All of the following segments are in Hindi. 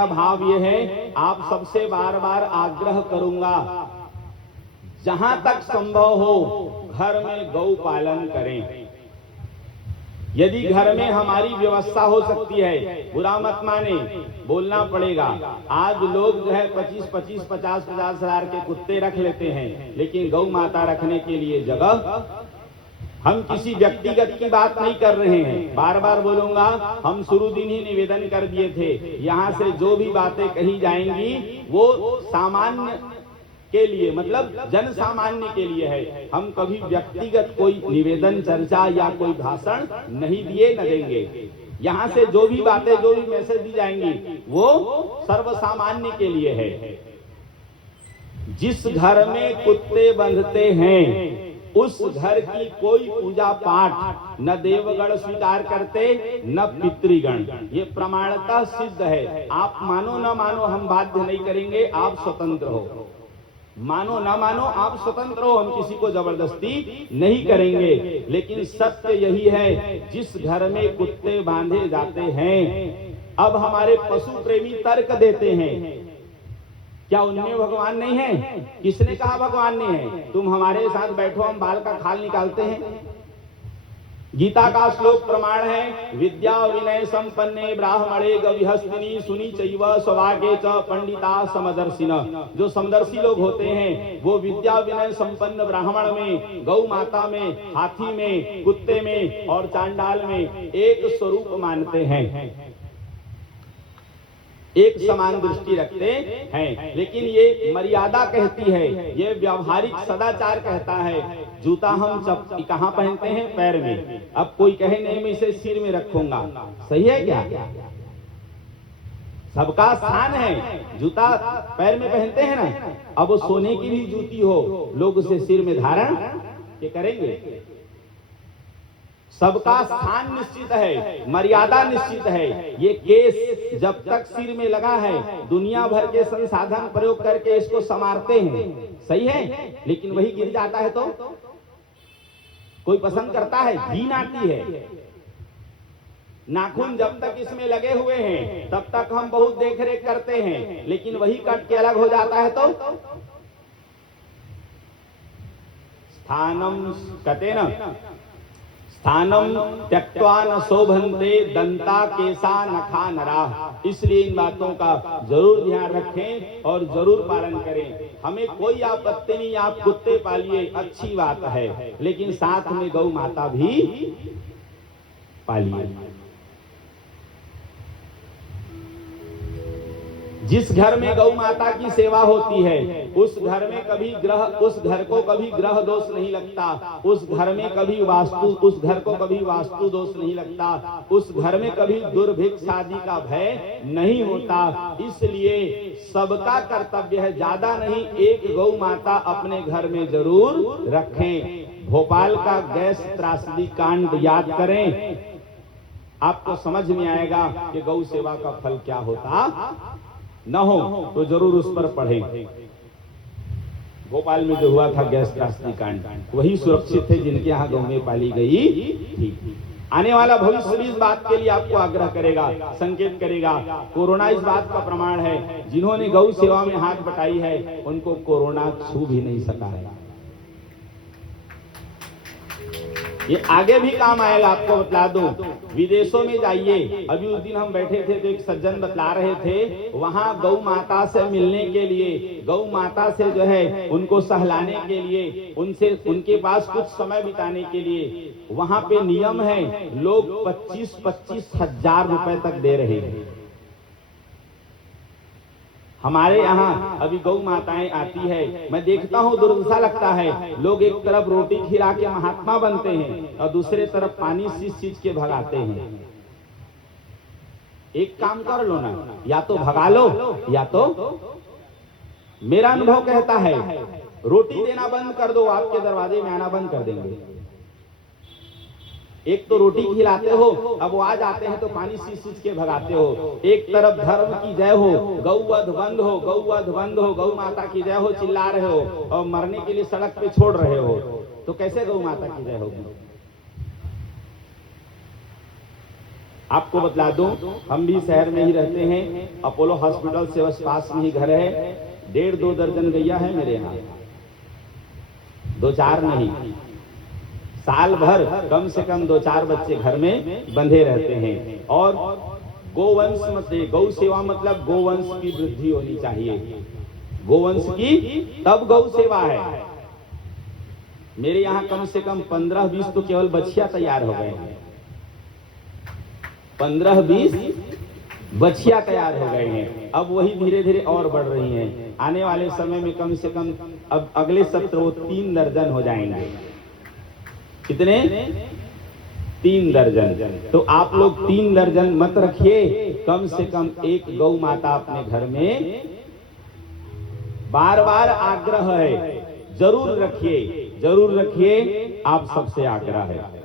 का भाव ये है, आप सबसे बार बार आग्रह करूंगा, जहां तक संभव हो घर में गौ पालन करें। यदि घर में हमारी व्यवस्था हो सकती है, बुरा मत माने, बोलना पड़ेगा। आज लोग जो है 25-25, 50-50 हजार के कुत्ते रख लेते हैं, लेकिन गौ माता रखने के लिए जगह, हम किसी व्यक्तिगत की बात नहीं कर रहे हैं। बार बार बोलूंगा, हम शुरू दिन ही निवेदन कर दिए थे, यहां से जो भी बातें कही जाएंगी वो सामान्य के लिए, मतलब जन सामान्य के लिए है। हम कभी व्यक्तिगत कोई निवेदन, चर्चा या कोई भाषण नहीं दिए, न देंगे। यहां से जो भी बातें, जो भी मैसेज दी जाएंगी वो सर्वसामान्य के लिए है। जिस घर में कुत्ते बंधते हैं उस घर की कोई पूजा पाठ न देवगण स्वीकार करते न पितृगण, ये प्रमाणतः सिद्ध है। आप मानो न मानो, हम बाध्य नहीं करेंगे, आप स्वतंत्र हो। मानो ना मानो, आप स्वतंत्र हो, हम किसी को जबरदस्ती नहीं करेंगे। लेकिन सत्य यही है, जिस घर में कुत्ते बांधे जाते हैं, अब हमारे पशु प्रेमी तर्क देते हैं, क्या उनमें भगवान नहीं है? किसने कहा भगवान नहीं है? तुम हमारे साथ बैठो, हम बाल का खाल निकालते हैं। गीता का श्लोक प्रमाण है, विद्या विनय संपन्ने ब्राह्मणे गविहस्तिनी सुनी चैव स्वभागे च पंडिता समदर्शिन। जो समदर्शी लोग होते हैं वो विद्या विनय संपन्न ब्राह्मण में, गौ माता में, हाथी में, कुत्ते में और चांडाल में एक स्वरूप मानते हैं, एक समान दृष्टि रखते हैं। लेकिन ये मर्यादा कहती है, ये व्यावहारिक सदाचार कहता है। जूता हम कहाँ पहनते हैं? पैर में। अब कोई कहे नहीं मैं इसे सिर में रखूंगा, सही है क्या? सबका स्थान है, जूता पैर में पहनते हैं ना। अब वो सोने की भी जूती हो, लोग उसे सिर में धारण के करेंगे। सबका स्थान निश्चित है, मर्यादा निश्चित है। ये केस जब तक सिर में लगा है, दुनिया भर के संसाधन प्रयोग करके इसको संवारते हैं, सही है। लेकिन वही गिर जाता है तो कोई पसंद करता है? घिन आती है। नाखून जब तक इसमें लगे हुए हैं तब तक हम बहुत देख रेख करते हैं, लेकिन वही कट के अलग हो जाता है तो स्थानम कहते ना, स्थानम त्यक्त्वा न शोभन्ते दंता केसा नखा नरा। इसलिए इन बातों का जरूर ध्यान रखें और जरूर पालन करें। हमें कोई आपत्ति नहीं, आप कुत्ते पालिए, अच्छी बात है, लेकिन साथ में गौ माता भी पालिए। जिस घर में गौ माता की सेवा होती है उस घर में कभी ग्रह, उस घर को कभी ग्रह दोष नहीं लगता, उस घर में कभी वास्तु, उस घर को कभी वास्तु दोष नहीं लगता, उस घर में कभी दुर्भिक्ष आदि का भय नहीं होता। इसलिए सबका कर्तव्य है, ज्यादा नहीं, एक गौ माता अपने घर में जरूर रखें। भोपाल का गैस त्रासदी कांड याद करें, आपको समझ में आएगा कि गौ सेवा का फल क्या होता। न हो तो जरूर उस पर पढ़ें। भोपाल में जो हुआ था गैस त्रासदी कांड, वही सुरक्षित थे जिनके यहाँ गौएं पाली गई थी। आने वाला भविष्य भी इस बात के लिए आपको आग्रह करेगा, संकेत करेगा। कोरोना इस बात का प्रमाण है, जिन्होंने गौ सेवा में हाथ बटाई है उनको कोरोना छू भी नहीं सका है। ये आगे भी काम आएगा, आपको बतला दूं। विदेशों में जाइए, अभी उस दिन हम बैठे थे तो एक सज्जन बतला रहे थे, वहां गौ माता से मिलने के लिए, गौ माता से जो है उनको सहलाने के लिए, उनसे उनके पास कुछ समय बिताने के लिए वहां पे नियम है, लोग 25-25 हजार रुपए तक दे रहे हैं। हमारे यहाँ अभी गौ माताएं आती है, मैं देखता हूँ दुर्दशा लगता है। लोग एक तरफ रोटी खिला के महात्मा बनते हैं और दूसरे तरफ पानी सींच के भगाते हैं। एक काम कर लो ना, या तो भगा लो या तो, मेरा अनुभव कहता है, रोटी देना बंद कर दो, आपके दरवाजे में आना बंद कर देंगे। एक तो रोटी खिलाते हो, अब वो आ जाते हैं तो पानी सींच के भगाते हो। एक तरफ धर्म की जय हो, गौवध बंद हो, गौवध बंद हो, गौ माता की जय हो चिल्ला रहे हो, और मरने के लिए सड़क पे छोड़ रहे हो, तो कैसे गौ माता की जय होगी? आपको बतला दूं, हम भी शहर में ही रहते हैं, अपोलो हॉस्पिटल से बस पास में ही घर है। 1.5-2 दर्जन गैया है मेरे यहाँ, 2-4 नहीं। साल भर कम से कम 2-4 बच्चे घर में बंधे रहते हैं। और गोवंश मतलब गौ सेवा, मतलब गोवंश की वृद्धि होनी चाहिए। गोवंश की तब गौ सेवा है। मेरे यहाँ कम से कम 15-20 तो केवल बछिया तैयार हो गए हैं। 15-20 बछिया तैयार हो गए हैं। अब वही धीरे धीरे और बढ़ रही हैं। आने वाले समय में कम से कम अब अगले सत्र वो 3 दर्जन हो जाएंगे। कितने? 3 दर्जन। तो आप लोग 3 दर्जन मत रखिए, कम से कम एक गौ माता अपने घर में बार बार आग्रह है, जरूर रखिए, जरूर रखिए, आप सबसे आग्रह है।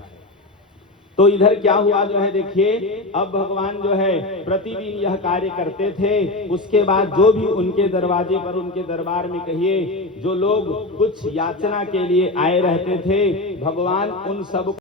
तो इधर क्या हुआ जो है देखिए, अब भगवान जो है प्रतिदिन यह कार्य करते थे। उसके बाद जो भी उनके दरवाजे पर, उनके दरबार में कहिए, जो लोग कुछ याचना के लिए आए रहते थे, भगवान उन सब